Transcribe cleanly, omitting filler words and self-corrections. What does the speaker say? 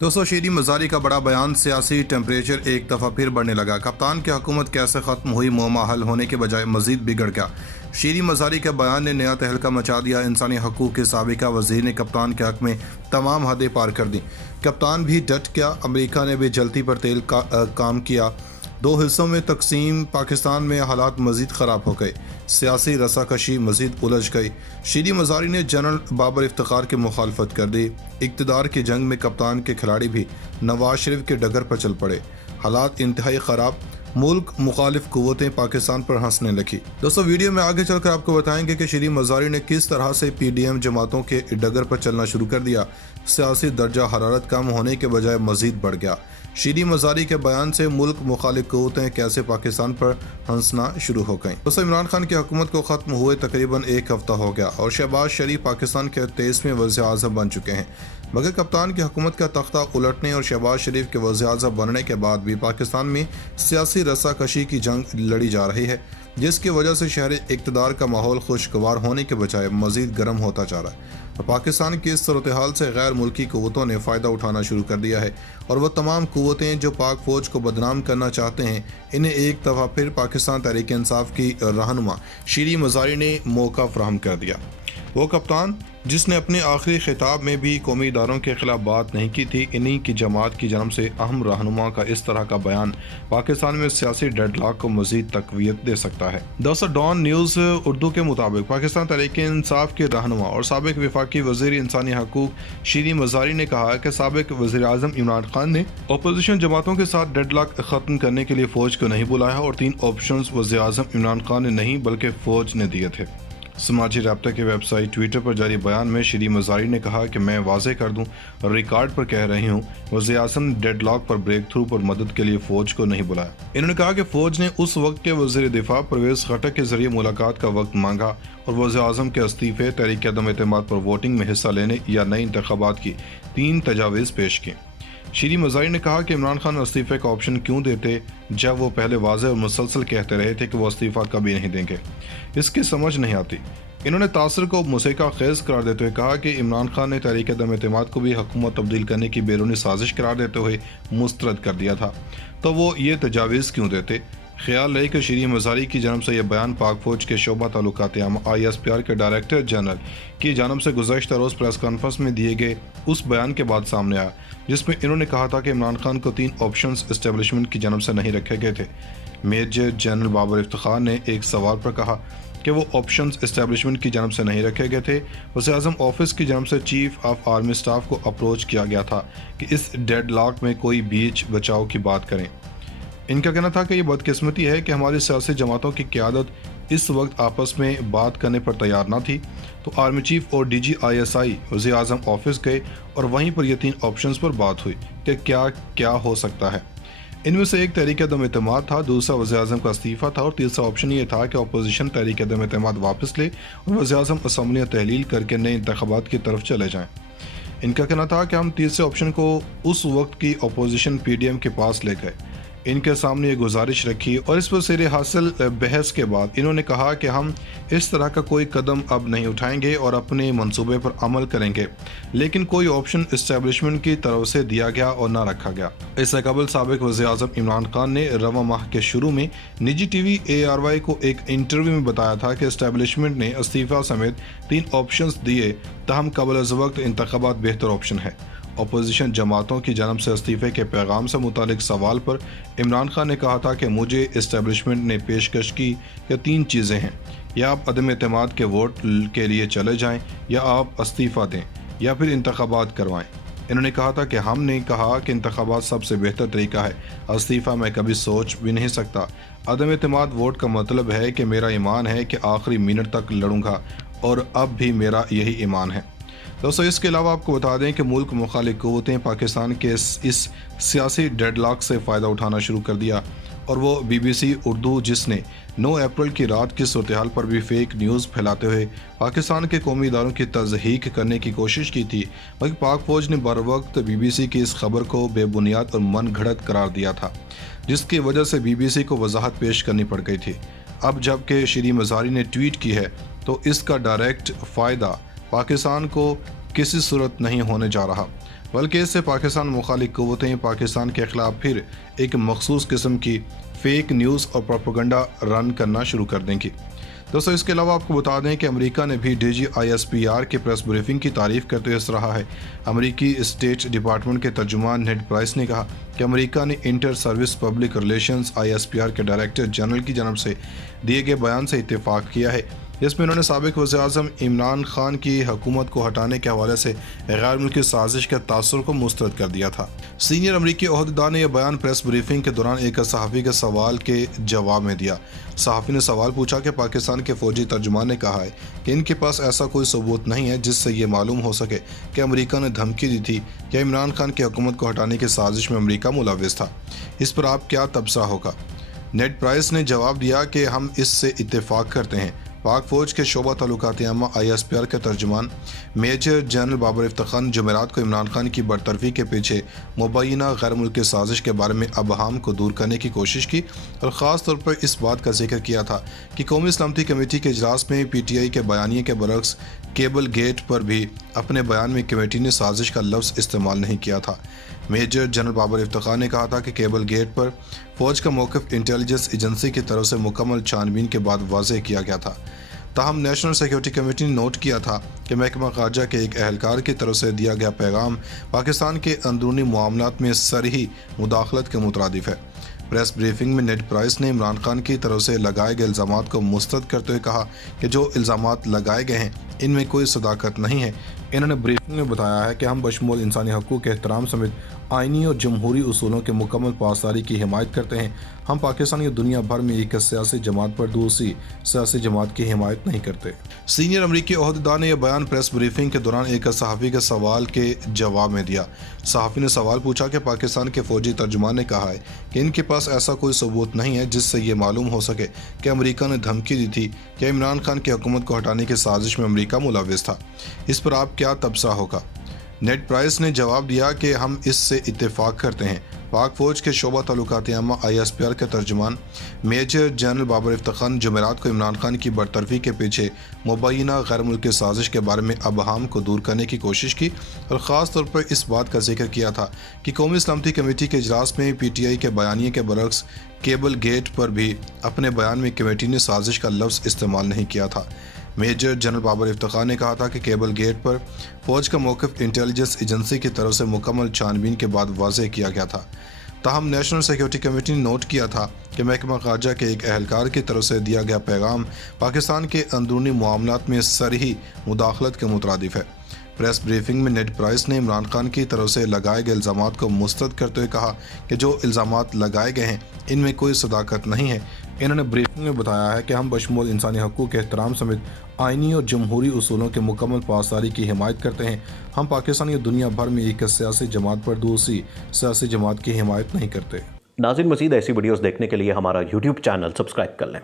दोस्तों, शीरी मज़ारी का बड़ा बयान, सियासी टेम्परेचर एक दफ़ा फिर बढ़ने लगा। कप्तान की हुकूमत कैसे ख़त्म हुई, मुअम्मा हल होने के बजाय मज़ीद बिगड़ गया। शीरी मज़ारी के बयान ने नया तहलका मचा दिया। इंसानी हकूक़ के साबिका वज़ीर ने कप्तान के हक़ में तमाम हदें पार कर दी। कप्तान भी डट गया। अमरीका ने भी जलती पर तेल का काम किया। दो हिस्सों में तकसीम पाकिस्तान में हालात मज़ीद ख़राब हो गए। सियासी रसाकशी मज़ीद उलझ गई। शीरी मज़ारी ने जनरल बाबर इफ्तिखार की मुखालफत कर दी। इक़्तिदार की जंग में कप्तान के खिलाड़ी भी नवाज शरीफ के डगर पर चल पड़े। हालात इंतहाई ख़राब। मुल्क मुखालिफ कुव्वतें पाकिस्तान पर हंसने लगी। दोस्तों, वीडियो में आगे चलकर आपको बताएंगे कि शीरी मज़ारी ने किस तरह से PDM जमातों के डगर पर चलना शुरू कर दिया। सियासी दर्जा हरारत कम होने के बजाय मज़ीद बढ़ गया। शीरी मज़ारी के बयान से मुल्क मुखालिफ कुव्वतें कैसे पाकिस्तान पर हंसना शुरू हो गईं। दोस्तों, इमरान खान की हुकूमत को ख़त्म हुए तकरीबन एक हफ्ता हो गया और शहबाज शरीफ पाकिस्तान के 23वें वज़ीर आज़म बन चुके हैं। मगर कप्तान की हुकूमत का तख्ता उलटने और शहबाज शरीफ के वज़ीर आज़म बनने के बाद भी पाकिस्तान में सियासी रस्साकशी की जंग लड़ी जा रही है, जिसकी वजह से शहर इक़्तिदार का माहौल खुशगवार होने के बजाय मज़ीद गर्म होता जा रहा है। और पाकिस्तान की इस सूरत हाल से गैर मुल्की कुव्वतों ने फ़ायदा उठाना शुरू कर दिया है और वह तमाम कुव्वतें जो पाक फ़ौज को बदनाम करना चाहते हैं, इन्हें एक दफ़ा फिर पाकिस्तान तहरीक इंसाफ की रहनुमा शीरी मज़ारी ने मौका फ़राहम कर दिया। वो कप्तान जिसने अपने आखिरी खिताब में भी कौमी इदारों के खिलाफ बात नहीं की थी, इन्हीं की जमात की जन्म से अहम रहनुमा का इस तरह का बयान पाकिस्तान में सियासी डेडलॉक को मज़ीद तक़वियत दे सकता है। दोस्तों, डॉन न्यूज़ उर्दू के मुताबिक पाकिस्तान तहरीक इंसाफ के रहनुमा और साबिक वफाकी वज़ीर इंसानी हकूक़ शीरी मज़ारी ने कहा कि साबिक वज़ीर आज़म इमरान खान ने अपोजिशन जमातों के साथ डेडलॉक ख़त्म करने के लिए फ़ौज को नहीं बुलाया और 3 ऑप्शन वज़ीर आज़म इमरान खान ने नहीं बल्कि फ़ौज ने दिए थे। समाजी राब्ता की वेबसाइट ट्विटर पर जारी बयान में शीरी मज़ारी ने कहा कि मैं वाज़े कर दूं, रिकॉर्ड पर कह रही हूं, वज़ीर आज़म ने डेडलॉक पर ब्रेक थ्रू पर मदद के लिए फ़ौज को नहीं बुलाया। इन्होंने कहा कि फ़ौज ने उस वक्त के वज़ीर दिफा परवेज़ खटक के जरिए मुलाकात का वक्त मांगा और वज़ीर आज़म के इस्तीफ़े, तहरीक अदम एतमाद पर वोटिंग में हिस्सा लेने या नए इंतखाबात की 3 तजावीज़ पेश की। शीरी मज़ारी ने कहा कि इमरान खान इस्तीफ़े का ऑप्शन क्यों देते जब वो पहले वाज़े और मुसलसल कहते रहे थे कि वो इस्तीफ़ा कभी नहीं देंगे। इसकी समझ नहीं आती। इन्होंने तासर को मुसीका खेज़ करार देते हुए कहा कि इमरान खान ने तहरीक अदम एतमाद को भी हुकूमत तब्दील करने की बैरूनी साजिश करार देते हुए मुस्तरद कर दिया था, तो वो ये तजावीज़ क्यों देते। ख्याल रहे कि शीरी मज़ारी की जानब से यह बयान पाक फ़ौज के शोबा ताल्लुकात आम ISPR के डायरेक्टर जनरल की जानब से गुज़श्ता रोज़ प्रेस कॉन्फ्रेंस में दिए गए उस बयान के बाद सामने आया, जिसमें इन्होंने कहा था कि इमरान खान को 3 ऑप्शंस इस्टेब्लिशमेंट की जानब से नहीं रखे गए थे। मेजर जनरल बाबर इफ्तिखार ने एक सवाल पर कहा कि वो ऑप्शंस इस्टेब्लिशमेंट की जानब से नहीं रखे गए थे। वज़ीर आज़म ऑफिस की जानब से चीफ ऑफ आर्मी स्टाफ को अप्रोच किया गया था कि इस डेडलॉक में कोई बीच बचाव की बात करें। इनका कहना था कि ये बदकिस्मती है कि हमारी सियासी जमातों की क़यादत इस वक्त आपस में बात करने पर तैयार ना थी, तो आर्मी चीफ और DGISI वज़ीर आज़म ऑफिस गए और वहीं पर ये 3 ऑप्शंस पर बात हुई कि क्या क्या हो सकता है। इनमें से एक तहरीक अदम एतमाद था, दूसरा वज़ीर आज़म का इस्तीफ़ा था और तीसरा ऑप्शन ये था कि अपोजिशन तहरीक अदम एतमाद वापस ले और वज़ीर आज़म असम्बली तहलील करके नए इंतखाबात की तरफ चले जाएँ। इनका कहना था कि हम तीसरे ऑप्शन को उस वक्त की अपोजिशन PDM के पास ले गए, इनके सामने ये गुजारिश रखी और इस पर सिरे हासिल बहस के बाद इन्होंने कहा कि हम इस तरह का कोई कदम अब नहीं उठाएंगे और अपने मंसूबे पर अमल करेंगे, लेकिन कोई ऑप्शन इस्टेब्लिशमेंट की तरफ से दिया गया और ना रखा गया। इससे कबल साबिक वज़ीर आज़म इमरान खान ने रवा माह के शुरू में निजी TV ARY को एक इंटरव्यू में बताया था कि इस्टेब्लिशमेंट ने इस्तीफ़ा समेत 3 ऑप्शंस दिए, तहम कबल अज़ वक्त इंतखाबात बेहतर ऑप्शन है। अपोजिशन जमातों की जानब से इस्तीफ़े के पैगाम से मुतालिक सवाल पर इमरान खान ने कहा था कि मुझे इस्टेब्लिशमेंट ने पेशकश की कि 3 चीज़ें हैं, या आप अदम एतमाद के वोट के लिए चले जाएं, या आप इस्तीफ़ा दें, या फिर इंतखाबात करवाएं। इन्होंने कहा था कि हमने कहा कि इंतखाबात सबसे बेहतर तरीका है, इस्तीफ़ा मैं कभी सोच भी नहीं सकता। अदम एतमाद वोट का मतलब है कि मेरा ईमान है कि आखिरी मिनट तक लड़ूंगा और अब भी मेरा यही ईमान है। दोस्तों, इसके अलावा आपको बता दें कि मुल्क मुखालिफ कुव्वतें पाकिस्तान के इस सियासी डेडलॉक से फ़ायदा उठाना शुरू कर दिया और वो BBC उर्दू, जिसने 9 अप्रैल की रात की सूरत हाल पर भी फेक न्यूज़ फैलाते हुए पाकिस्तान के कौमी इदारों की तज़हीक करने की कोशिश की थी, मगर पाक फ़ौज ने बर वक्त BBC की इस खबर को बेबुनियाद और मन घड़त करार दिया था, जिसकी वजह से BBC को वजाहत पेश करनी पड़ गई थी। अब जबकि शीरी मज़ारी ने ट्वीट की है, तो इसका डायरेक्ट फ़ायदा पाकिस्तान को किसी सूरत नहीं होने जा रहा। बल्कि इससे पाकिस्तान मुखालिफ क़ुव्वतें पाकिस्तान के खिलाफ फिर एक मखसूस किस्म की फेक न्यूज़ और प्रोपेगेंडा रन करना शुरू कर देंगी। दोस्तों, इसके अलावा आपको बता दें कि अमेरिका ने भी DGISPR की प्रेस ब्रीफिंग की तारीफ करते हुए रहा है। अमेरिकी स्टेट डिपार्टमेंट के तर्जुमान नेड प्राइस ने कहा कि अमेरिका ने inter service public relations ISPR के डायरेक्टर जनरल की जानब से दिए गए बयान से इत्तेफाक किया है, जिसमें उन्होंने साबिक वज़ीर-ए-आज़म इमरान खान की हुकूमत को हटाने के हवाले से गैर मुल्की साजिश के तासुर को मुस्तरद कर दिया था। सीनियर अमरीकी ओहदेदार ने यह बयान प्रेस ब्रीफिंग के दौरान एक सहाफ़ी के सवाल के जवाब में दिया। सहाफ़ी ने सवाल पूछा कि पाकिस्तान के फौजी तर्जुमान ने कहा है कि इनके पास ऐसा कोई सबूत नहीं है जिससे ये मालूम हो सके कि अमेरिका ने धमकी दी थी कि इमरान खान की हुकूमत को हटाने की साजिश में अमेरिका मुलव्विस था। इस पर आप क्या तबसरा होगा? नेड प्राइस ने जवाब दिया कि हम इससे इत्तेफाक करते हैं। पाक फौज के शोबा ताल्लुकात आमा ISPR के तर्जुमान मेजर जनरल बाबर इफ्तिखार ने जुमेरात को इमरान खान की बरतरफी के पीछे मुबैना गैर मुल्की साजिश के बारे में अबहाम को दूर करने की कोशिश की और ख़ास तौर पर इस बात का जिक्र किया था कि कौमी सलामती कमेटी के इजलास में PTI के बयानिए के बरक्स केबल गेट पर भी अपने बयान में कमेटी ने साजिश का लफ्ज़ इस्तेमाल नहीं किया था। मेजर जनरल बाबर इफ्तिखार ने कहा था कि केबल गेट पर फौज का मौक़िफ़ इंटेलिजेंस एजेंसी की तरफ से मुकम्मल छानबीन के बाद वाज़ेह किया गया था। ताहम नेशनल सिक्योरिटी कमेटी ने नोट किया था कि महकमा ख़ारजा के एक अहलकार की तरफ से दिया गया पैगाम पाकिस्तान के अंदरूनी मामलात में सरही मुदाखलत के मुतरादिफ है। प्रेस ब्रीफिंग में नेड प्राइस ने इमरान खान की तरफ से लगाए गए इल्ज़ामात को मुस्तरद करते हुए कहा कि जो इल्ज़ामात लगाए गए हैं इनमें कोई सदाकत नहीं है। इन्होंने ब्रीफिंग में बताया है कि हम बशमूल इंसानी हकूक़ के एहतराम समेत आइनी और जमहूरी उसूलों के मुकम्मल पासदारी की हिमायत करते हैं। हम पाकिस्तान या दुनिया भर में एक सियासी जमात पर दूसरी सियासी जमात की हिमायत नहीं करते। सीनियर अमरीकी ओहदेदार ने यह बयान प्रेस ब्रीफिंग के दौरान एक सहाफ़ी के सवाल के जवाब में दिया। सहाफ़ी ने सवाल पूछा कि पाकिस्तान के फौजी तर्जुमान ने कहा है कि इनके पास ऐसा कोई सबूत नहीं है जिससे ये मालूम हो सके कि अमेरिका ने धमकी दी थी कि इमरान खान की हुकूमत को हटाने की साजिश में अमेरिका मुलव्विस था। इस पर आप क्या तबसरा होगा? नेड प्राइस ने जवाब दिया कि हम इससे इत्तेफाक करते हैं। पाक फौज के शोबा ताल्लुकात आमा ISPR के तर्जुमान मेजर जनरल बाबर इफ्तिखार ने जुमेरात को इमरान खान की बरतरफी के पीछे मुबैना गैर मुल्की साजिश के बारे में अबहाम को दूर करने की कोशिश की और ख़ास तौर पर इस बात का जिक्र किया था कि कौमी सलामती कमेटी के इजलास में PTI के बयानिए के बरक्स केबल गेट पर भी अपने बयान में कमेटी ने साजिश का लफ्ज़ इस्तेमाल नहीं किया था। मेजर जनरल बाबर इफ्तिखार ने कहा था कि केबल गेट पर फौज का मौक़िफ़ इंटेलिजेंस एजेंसी की तरफ से मुकम्मल छानबीन के बाद वाज़ेह किया गया था। ताहम नेशनल सिक्योरिटी कमेटी ने नोट किया था कि महकमा ख़ारजा के एक अहलकार की तरफ से दिया गया पैगाम पाकिस्तान के अंदरूनी मामलात में सरही मुदाखलत के मुतरादिफ है। प्रेस ब्रीफिंग में नेड प्राइस ने इमरान खान की तरफ से लगाए गए इल्ज़ामात को मुस्तरद करते हुए कहा कि जो इल्ज़ामात लगाए गए हैं इनमें कोई सदाकत नहीं है। इन्होंने ब्रीफिंग में बताया है कि हम बशमूल इंसानी हकूक़ के एहतराम समेत आइनी और जमहूरी उसूलों के मुकम्मल पासदारी की हिमायत करते हैं। हम पाकिस्तान या दुनिया भर में एक सियासी जमात पर दूसरी सियासी जमात की हिमायत नहीं करते। नाज़रीन, मज़ीद ऐसी वीडियोस देखने के लिए हमारा YouTube चैनल सब्सक्राइब कर लें।